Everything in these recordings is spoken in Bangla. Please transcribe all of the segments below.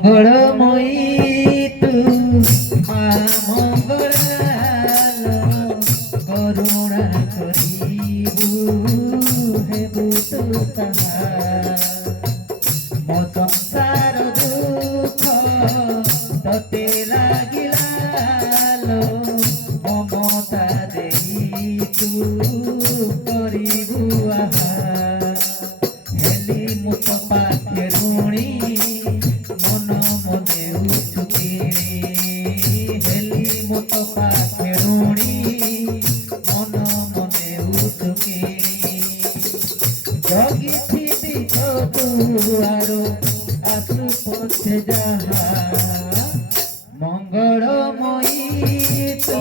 মঙ্গলময়ী তু মা মঙ্গলালো করুণা করিবু হেবু তু তাহা মো সংসার দুঃখ ততে লাগিলালো মমতা দেই তু করিবু আহা হেলি মুত পাখে ঋণী মন মনে উচুকিনি হেলি মুত পাখে ঋণী মন মনে উচুকিনি জগিছিবি দুয়ার আসু পথে যাহা মঙ্গলময়ী তু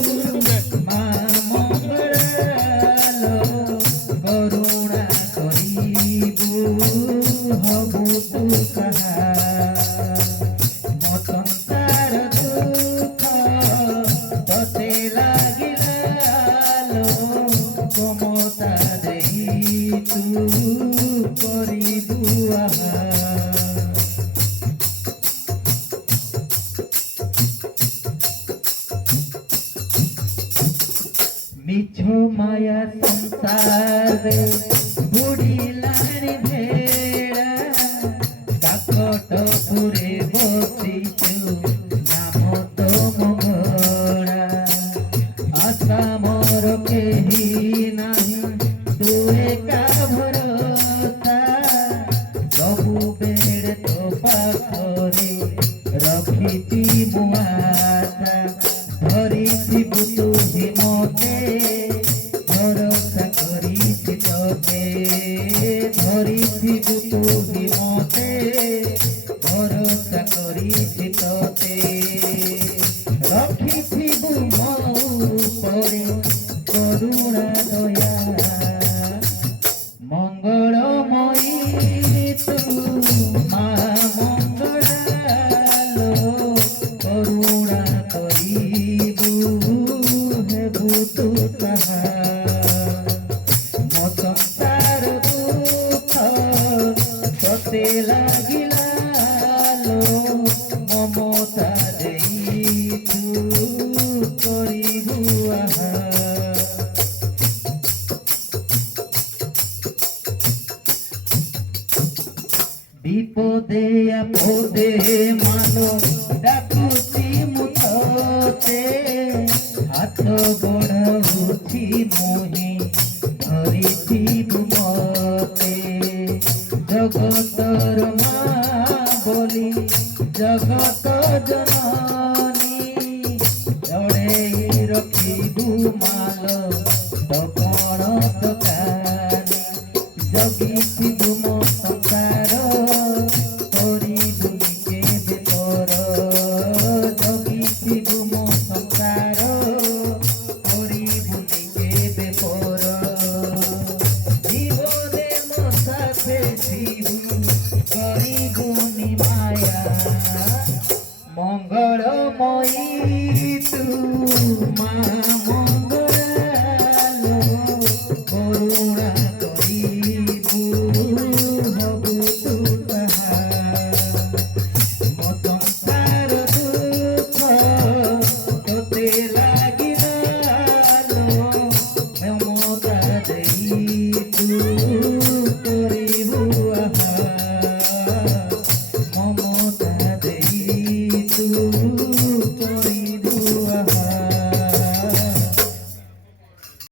মা মঙ্গলালো করুণা করিবু হবু তু কাহা মো সংসার দুঃখ ততে লাগিলালো মমতা দেই তু করিবু আহা মিছো মায়া সংসারে বুড়িলানি ভেড়া কাকট পুরে বসিছু নাম তো মঙ্গলা আশা মোর কেহি নাহি তু একা ভরসা ସବୁ ବେଳ ତୋ ପାଖରେ ରଖିଛି ମୁଁ ଆଶା ଧରିଥିବୁ ତୁ ହିଁ ମତେ ଭରସା କରିଛି ତତେ ଧରିଥିବୁ ତୁ ହିଁ ମତେ ଭରସା କରିଛି ତତେ ରଖିଥିବୁ ମୋ ଉପରେ କରୁଣା ଦୟା মঙ্গলময়ী তু মা মঙ্গলালো করুণা করিবু হেবু তু তাহা মো সংসার দুঃখ ততে লাগিলালো মমতা দেই তু করিবু আহা বিপদে আপদে মানো ডাকুছি মুততে হাত বড়াউছি মোহি ধরিছিবু মতে জগতর মা বলি জগত জননী জড়েই রখিবু মাল